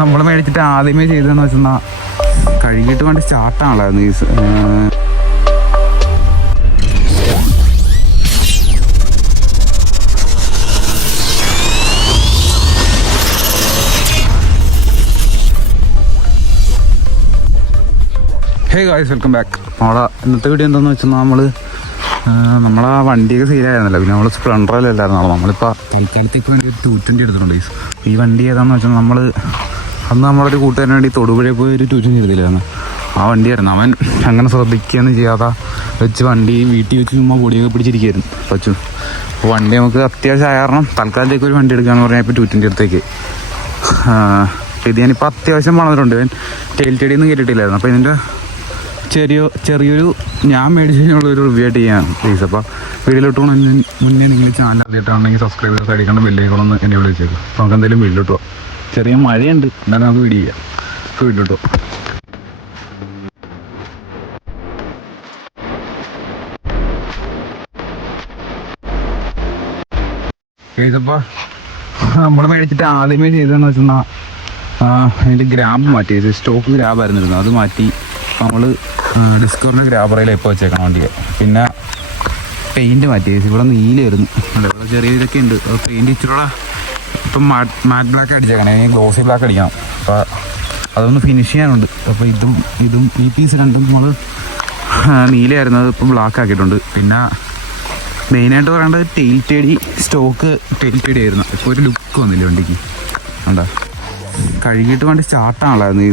നമ്മൾ മേടിച്ചിട്ട് ആദ്യമേ ചെയ്തതെന്ന് വെച്ചാൽ കഴുകിയിട്ട് വേണ്ടി സ്റ്റാർട്ടാണല്ലോ ഈ ഹേ ഗായ്സ്, വെൽക്കം ബാക്ക്. ഇന്നത്തെ വീഡിയോ എന്താണെന്ന് വെച്ചാൽ നമ്മളാ വണ്ടിയൊക്കെ സീലായിരുന്നല്ലോ. പിന്നെ നമ്മൾ സ്പ്ലെൻഡറിലല്ലായിരുന്നോ. നമ്മളിപ്പോൾ തൽക്കാലത്തേക്ക് വേണ്ടി ഒരു 220 എടുത്തിട്ടുണ്ട്. ഈ വണ്ടി ഏതാണെന്ന് വെച്ചാൽ അന്ന് നമ്മളൊരു കൂട്ടുകാരന് വേണ്ടി തൊടുപുഴയിൽ പോയി ഒരു 220 എടുത്തില്ലായിരുന്നു. ആ വണ്ടിയായിരുന്നു. അവൻ അങ്ങനെ ശ്രദ്ധിക്കുകയൊന്നും ചെയ്യാതെ വെച്ച് വണ്ടി വീട്ടിൽ വെച്ച് ചുമ്മാ പൊടിയൊക്കെ പിടിച്ചിരിക്കുകയായിരുന്നു വച്ചു. അപ്പോൾ വണ്ടി നമുക്ക് അത്യാവശ്യമായ കാരണം തൽക്കാലത്തേക്ക് ഒരു വണ്ടി എടുക്കാമെന്ന് പറഞ്ഞാൽ ഇപ്പോൾ 220 അടുത്തേക്ക് ഇത് ഞാനിപ്പോൾ അത്യാവശ്യം പണിതിട്ടുണ്ട്. ഇവൻ ടെയിൽ ടെടിയൊന്നും കേട്ടിട്ടില്ലായിരുന്നു. അപ്പോൾ ഇതിൻ്റെ ചെറിയൊരു ഞാൻ മേടിച്ച് കഴിഞ്ഞുള്ളൊരു റിവ്യൂ ആയിട്ട് ചെയ്യാം പ്ലീസ്. അപ്പോൾ വീഡിയോയിലോട്ട് മുന്നേ നിങ്ങൾ ചാനൽ ആദ്യമായിട്ടാണെങ്കിൽ സബ്സ്ക്രൈബ് ചെയ്ത് അടിക്കേണ്ട ബെല്ലേക്കൊന്ന് എന്നെ വിളിച്ചേക്കും. അപ്പോൾ നമുക്ക് എന്തെങ്കിലും വീട്ടിലോട്ട് പോകാം. ചെറിയ മഴയുണ്ട്, എന്നാലും നമുക്ക് വീഡിയോ ചെയ്യാം. അപ്പോൾ വീട്ടിലോട്ട് പോകാം. അപ്പോൾ നമ്മൾ മേടിച്ചിട്ട് ആദ്യമേ ചെയ്തതെന്ന് വെച്ചാൽ അതിൻ്റെ ഗ്രാബ് മാറ്റി. സ്റ്റോക്ക് ഗ്രാബായിരുന്നിരുന്നു, അത് മാറ്റി നമ്മൾ ഡിസ്കവറിൻ്റെ ഗ്രാബറയിലാണ് ഇപ്പോൾ വെച്ചേക്കണം വണ്ടിയെ. പിന്നെ പെയിൻറ്റ് മാറ്റി. ഇവിടെ നീലായിരുന്നു, ഇവിടെ ചെറിയ ഇതൊക്കെ ഉണ്ട്. പെയിൻറ്റ് ഇച്ചിരി ഇപ്പം മാറ്റ് ബ്ലാക്ക് അടിച്ചേക്കണം, ഇനി ഗ്ലോസി ബ്ലാക്ക് അടിക്കണം. അപ്പോൾ അതൊന്ന് ഫിനിഷ് ചെയ്യാനുണ്ട്. അപ്പോൾ ഇതും ഈ പീസ് രണ്ടും നമ്മൾ നീലയായിരുന്നു, അത് ഇപ്പോൾ ബ്ലാക്ക് ആക്കിയിട്ടുണ്ട്. പിന്നെ മെയിനായിട്ട് പറയേണ്ടത് ടെയിൽ ടെടി, സ്റ്റോക്ക് ടെയിൽ ടെടി ആയിരുന്നു. ഇപ്പോൾ ഒരു ലുക്ക് വന്നില്ല വണ്ടിക്ക്. എന്താ കഴുകിയിട്ട് വണ്ടി സ്റ്റാർട്ടാണല്ലായിരുന്നു. ഈ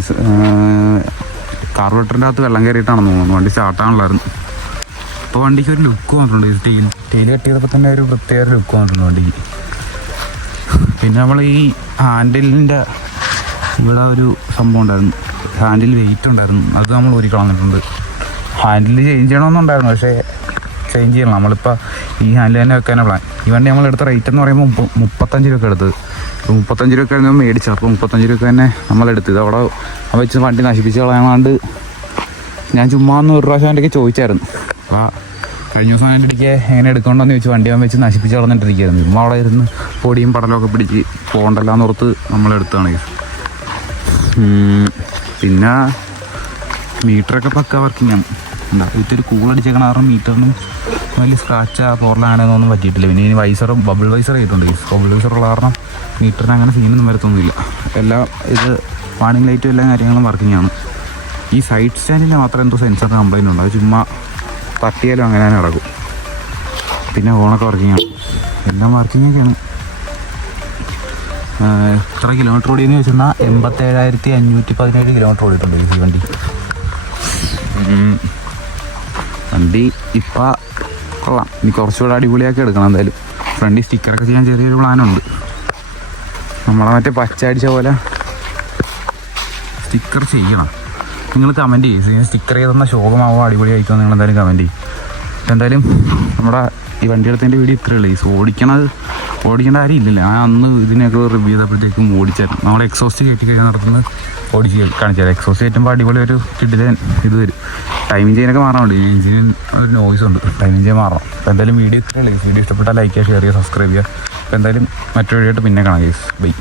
കാർബറേറ്ററിൻ്റെ അകത്ത് വെള്ളം കയറിയിട്ടാണെന്ന് തോന്നുന്നു വണ്ടി സ്റ്റാർട്ടാണല്ലായിരുന്നു. ഇപ്പോൾ വണ്ടിക്ക് ഒരു ലുക്ക് വന്നിട്ടുണ്ട്. ടെയിൽ കെട്ടിയപ്പോൾ തന്നെ ഒരു പ്രത്യേക ലുക്ക് വന്നിട്ടുണ്ട് വണ്ടിക്ക്. പിന്നെ നമ്മൾ ഈ ഹാൻഡിലിൻ്റെ ഇവിടെ ഒരു സംഭവം ഉണ്ടായിരുന്നു, ഹാൻഡിൽ വെയിറ്റ് ഉണ്ടായിരുന്നു, അത് നമ്മൾ ഊരി കളഞ്ഞിട്ടുണ്ട്. ഹാൻഡിൽ ചേഞ്ച് ചെയ്യണമെന്നുണ്ടായിരുന്നു, പക്ഷേ ചേഞ്ച് ചെയ്യണം. നമ്മളിപ്പോൾ ഈ ഹാൻഡിൽ തന്നെ വെക്കാനാണ് പ്ലാൻ. ഈ വണ്ടി നമ്മളെടുത്ത റേറ്റ് എന്ന് പറയുമ്പോൾ 35 രൂപ എടുത്തത്. ഇപ്പോൾ 35 രൂപ ആയിരുന്നു മേടിച്ചത്. അപ്പോൾ 35 രൂപ തന്നെ നമ്മളെടുത്തത്. അവിടെ വെച്ച് വണ്ടി നശിപ്പിച്ച് കളയാണ്ട് ഞാൻ ചുമ്മാ ഒന്ന് ഒരു പ്രാവശ്യം വണ്ടിക്ക് ചോദിച്ചായിരുന്നു. അപ്പോൾ കഴിഞ്ഞ ദിവസം അതിൻ്റെ ഇടയ്ക്ക് എങ്ങനെ എടുക്കണമെന്ന് ചോദിച്ചു വണ്ടി വെച്ച് നശിപ്പിച്ച് കളഞ്ഞിട്ടിരിക്കുകയായിരുന്നു. ചുമ്മാ അവിടെ ഇരുന്ന് പൊടിയും പടലമൊക്കെ പിടിച്ച് പോകണ്ടല്ലാന്ന് ഓർത്ത് നമ്മളെടുത്താണ്. പിന്നെ മീറ്ററൊക്കെ പക്ക വർക്കിങ്ങാണ്. എന്താ ഇത്തിരി കൂളടിച്ചേക്കണ കാരണം മീറ്ററിനും വലിയ സ്ക്രാച്ച് പോറലാണെന്നൊന്നും പറ്റിയിട്ടില്ല. പിന്നെ ഇനി ബബിൾ വൈസർ ചെയ്തിട്ടുണ്ട്. ബബിൾ വൈസറുള്ള കാരണം മീറ്ററിന് അങ്ങനെ സീനൊന്നും വരത്തൊന്നുമില്ല. എല്ലാം ഇത് വാണിംഗ് ലൈറ്റും എല്ലാ കാര്യങ്ങളും വർക്കിങ്ങാണ്. ഈ സൈഡ് സ്റ്റാൻഡിൽ മാത്രം എന്തോ സെൻസറിന് കംപ്ലൈൻറ്റ് ഉണ്ട്, അത് ചുമ്മാ തട്ടിയാലും അങ്ങനെ തന്നെ നടക്കും. പിന്നെ ഹോണൊക്കെ വർക്കിങ്ങാണ്, എല്ലാം വർക്കിങ്ങൊക്കെയാണ്. എത്ര കിലോമീറ്റർ ഓടിയെന്ന് ചോദിച്ചാൽ 87,517 കിലോമീറ്റർ ഓടിയിട്ടുണ്ട് ഈ വണ്ടി. വണ്ടി ഇപ്പം കൊള്ളാം. ഇനി കുറച്ചുകൂടെ അടിപൊളിയാക്കി എടുക്കണം എന്തായാലും. ഫ്രണ്ടിൽ സ്റ്റിക്കറൊക്കെ ചെയ്യാൻ ചെറിയൊരു പ്ലാനുണ്ട്. നമ്മളെ മറ്റേ പച്ച അടിച്ച പോലെ സ്റ്റിക്കർ ചെയ്യണം. നിങ്ങൾ കമൻറ്റ് ചെയ്യും, സ്റ്റിക്കർ ചെയ്തെന്ന ശോകമാവോ അടിപൊളിയായിരിക്കും നിങ്ങൾ എന്തായാലും കമൻറ്റ് ചെയ്യും. എന്തായാലും നമ്മുടെ ഈ വണ്ടി എടുത്തതിൻ്റെ വീഡിയോ ഇത്രയേ ഉള്ളൂ. ഓടിക്കേണ്ട കാര്യം ഇല്ലല്ലോ. ഞാൻ അന്ന് ഇതിനൊക്കെ റിവ്യൂ ചെയ്തപ്പോഴത്തേക്കും ഓടിച്ചായിരുന്നു. നമ്മൾ എക്സോസ്റ്റ് കയറ്റി കഴിഞ്ഞാൽ നടത്തുന്നത് ഓടിച്ച് കാണിച്ചാൽ എക്സോസ്റ്റ് കയറ്റുമ്പോൾ അടിപൊളി ഒരു കിഡിലൻ ഇത് വരും. ടൈമിംഗ് ചെയിനൊക്കെ മാറാനുണ്ട്. ഈ എഞ്ചിന് ഒരു നോയ്സ് ഉണ്ട്, ടൈമിംഗ് ചെയിൻ മാറണം. അപ്പോൾ എന്തായാലും വീഡിയോ ഇത്രയേ ഉള്ളൂ. വീഡിയോ ഇഷ്ടപ്പെട്ടാൽ ലൈക്ക് ചെയ്യുക, ഷെയർ ചെയ്യുക, സബ്സ്ക്രൈബ് ചെയ്യുക. അപ്പോൾ എന്തായാലും മറ്റൊരു വീഡിയോ ആയിട്ട് പിന്നെ കാണാം ഗൈസ്. ബൈ.